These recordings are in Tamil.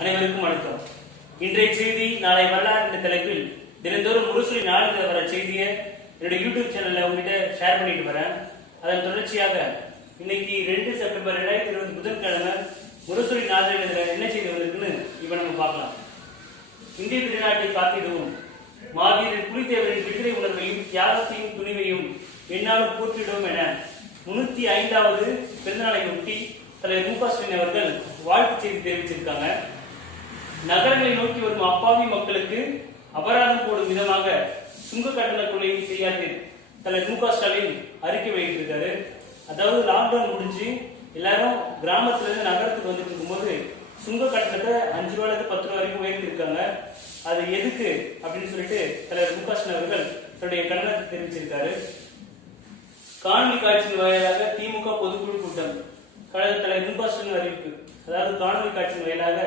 அனைவருக்கும் வணக்கம். இன்றைய செய்தி நாளை வரலாறு என்ற தலைப்பில் தினந்தோறும் முரசொலி நாளிதழ் வர செய்தியை என்னுடைய யூடியூப் சேனல்ல உங்ககிட்ட ஷேர் பண்ணிட்டு வரேன். அதன் தொடர்ச்சியாக இன்னைக்கு 2 செப்டம்பர் 2020 புதன்கிழமை முரசொலி நாளிதழ் என்ன செய்தி வந்திருக்குன்னு இப்ப நம்ம பார்க்கலாம். இந்திய திருநாட்டை காத்திடுவோம். மாவீரர் புலித்தேவரின் விடுதலை உணர்வையும் தியாகத்தையும் துணிவையும் என்னாலும் போற்றிடுவோம் என 305வது பிறந்தநாளையொட்டி தலைவர் மு.க. ஸ்டாலின் அவர்கள் வாழ்த்து செய்தி தெரிவிச்சிருக்காங்க. நகரங்களை நோக்கி வரும் அப்பாவி மக்களுக்கு அபராதம் போடும் விதமாக சுங்க கட்டண கொள்ளையை செய்யாது தலைவர் மு.க. ஸ்டாலின் அறிக்கை வெளியிட்டிருக்காரு. அதாவது லாக்டவுன் முடிஞ்சு எல்லாரும் கிராமத்துல இருந்து நகரத்துக்கு வந்துட்டு இருக்கும்போது சுங்க கட்டணத்தை 5 ரூபாயிலிருந்து 10 ரூபாய் வரைக்கும் உயர்த்திருக்காங்க. அது எதுக்கு அப்படின்னு சொல்லிட்டு தலைவர் மு.க. ஸ்டாலின் அவர்கள் தன்னுடைய கண்டனத்தை தெரிவிச்சிருக்காரு. காணொலி காட்சியின் வாயிலாக திமுக பொதுக்குழு கூட்டம் கழக தலைவர் மு.க. ஸ்டாலின் அறிவிப்பு. அதாவது காணொலி காட்சியின் வாயிலாக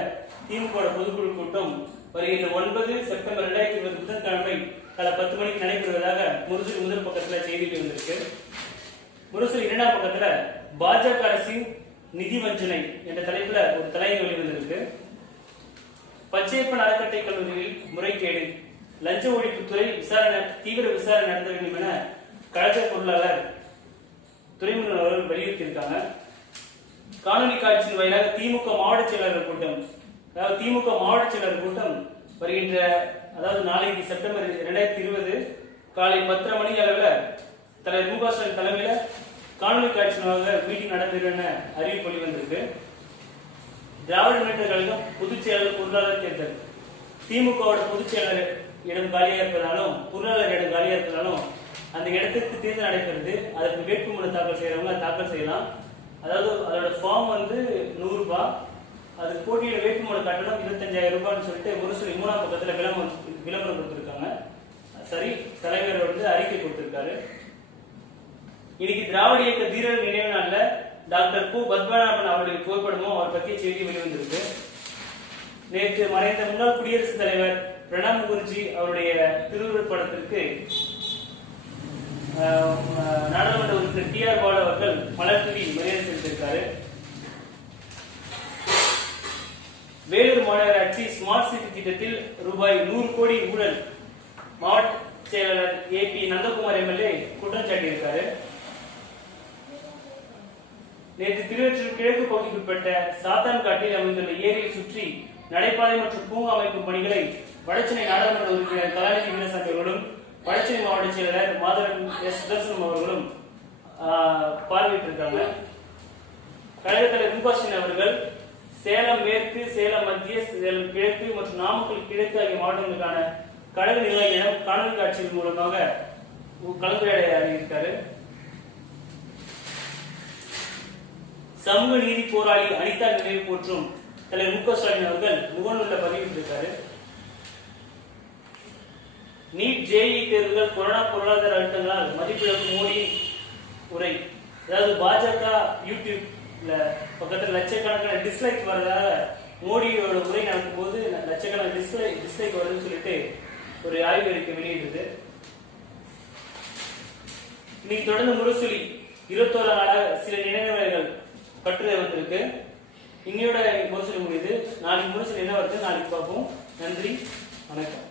திமுக பொதுக்குழு கூட்டம் வருகின்ற 9 செப்டம்பர் 2020 புதன்கிழமை காலை 10 மணிக்கு நடைபெறுவதாக முரசொலி முதல் பக்கத்துல செய்தி வந்திருக்கு. முரசொலி 2ஆம் பக்கத்துல பாஜக அரசின் நிதி வஞ்சனை என்ற தலைப்புல ஒரு தலையங்கம் வெளிவந்திருக்கு. பச்சையப்பன் அறக்கட்டளை கல்லூரியில் முறைகேடு, லஞ்ச ஒழிப்புத்துறை தீவிர விசாரணை நடத்த வேண்டும் என கழக பொருளாளர் துரைமுருகன் அவர்கள் வலியுறுத்தியிருக்காங்க. காணொலி காட்சியின் வாயிலாக திமுக மாவட்ட செயலாளர் கூட்டம், அதாவது திமுக மாவட்ட செயலாளர் கூட்டம் வருகின்ற நாளைக்கு செப்டம்பர் 2020 காலை 10:30 மணி அளவில் தலைவர் மு.க. ஸ்டாலின் தலைமையில காணொலி காட்சியாக மீட்டிங் நடைபெறும் என அறிவிப்பு வெளிவந்திருக்கு. திராவிட முன்னேற்ற கழகம் பொதுச் செயலாளர் பொருளாளர் தேர்தல், திமுக பொதுச் செயலாளர் இடம் காலியாக இருப்பதாலும் பொருளாளர் இடம் காலியாக இருப்பதாலும் அந்த இடத்துக்கு தேர்தல் நடைபெறுது. அதற்கு வேட்புமனு தாக்கல் செய்யறவங்க தாக்கல் செய்யலாம். அதாவது அதோட ஃபார்ம் 100 ரூபாய், அதுக்கு போட்டியிட வேட்புமனு கட்டணம் 25,000 ரூபாய்னு சொல்லிட்டு முரசொலி 3ஆம் பக்கத்துல விளம்பரம் கொடுத்திருக்காங்க. சரி, தலைவர் அறிக்கை கொடுத்திருக்காரு. இன்னைக்கு திராவிட இயக்க தீரர் நினைவு நாள்ல டாக்டர் கு. பத்மநாபன் அவருடைய புகைப்படமும் அவர் பற்றிய செய்தி வெளிவந்திருக்கு. நேற்று மறைந்த முன்னாள் குடியரசுத் தலைவர் பிரணாப் முகர்ஜி அவருடைய திருவுருவப் படத்திற்கு நாடாளுமன்ற உறுப்பினர் டி.ஆர். பாலு அவர்கள் மலர் தூவி மரியாதை செலுத்தியிருக்காரு. வேலூர் மாநகராட்சி ஸ்மார்ட் சிட்டி திட்டத்தில் ரூபாய் 100 கோடி ஊழல், மாவட்ட செயலாளர் ஏ.பி. நந்தகுமார் எம்எல்ஏ குற்றம் சாட்டியிருக்காரு. நேற்று திருவொற்றியூர் கிழக்கு பகுதிக்குட்பட்ட சாத்தான்காட்டில் அமைந்துள்ள ஏரியை சுற்றி நடைபாதை மற்றும் பூங்கா அமைக்கும் பணிகளை வடசென்னை நாடாளுமன்ற உறுப்பினர் கலாநிதி வீரசாமி அவர்களும் வடசென்னை மாவட்ட செயலாளர் மாதவன் எஸ். சுதர்சனம் அவர்களும் பார்வையிட்டிருக்காங்க. கழக தலைவர் மு.க. ஸ்டாலின் அவர்கள் சேலம் மேற்கு, சேலம் மத்திய, சேலம் கிழக்கு மற்றும் நாமக்கல் கிழக்கு ஆகிய மாவட்டங்களுக்கான கழக நிர்வாகிகளிடம் காணொலி காட்சியின் மூலமாக கலந்துரையாடலை அறிவித்தார். சமூக நீதி போராளி அனிதா நினைவு போற்றும் தலைவர் மு.க. ஸ்டாலின் அவர்கள் முகநூலில் பதிவிட்டிருக்காரு. நீட் ஜேஇ தேர்வுகள் கொரோனா பொருளாதார அழுத்தங்களால் மதிப்பிழக்கும் மோடி உரை. அதாவது பாஜக யூடியூப்ல பக்கத்தில் லட்சக்கணக்கான டிஸ்லைக் வரதாக மோடியோட உரை நடக்கும் போது லட்சக்கணக்கான டிஸ்லைக் வருதுன்னு சொல்லிட்டு ஒரு ஆய்வு அறிக்கை வெளியிட்டது. இன்னைக்கு தொடர்ந்து முரசொலி 21 நாளாக சில நினைவுகள் கட்டுரை வந்திருக்கு. இன்னையோட முரசொலி முடியுது. நாளைக்கு முரசொலி என்ன வருது நாளைக்கு பார்ப்போம். நன்றி, வணக்கம்.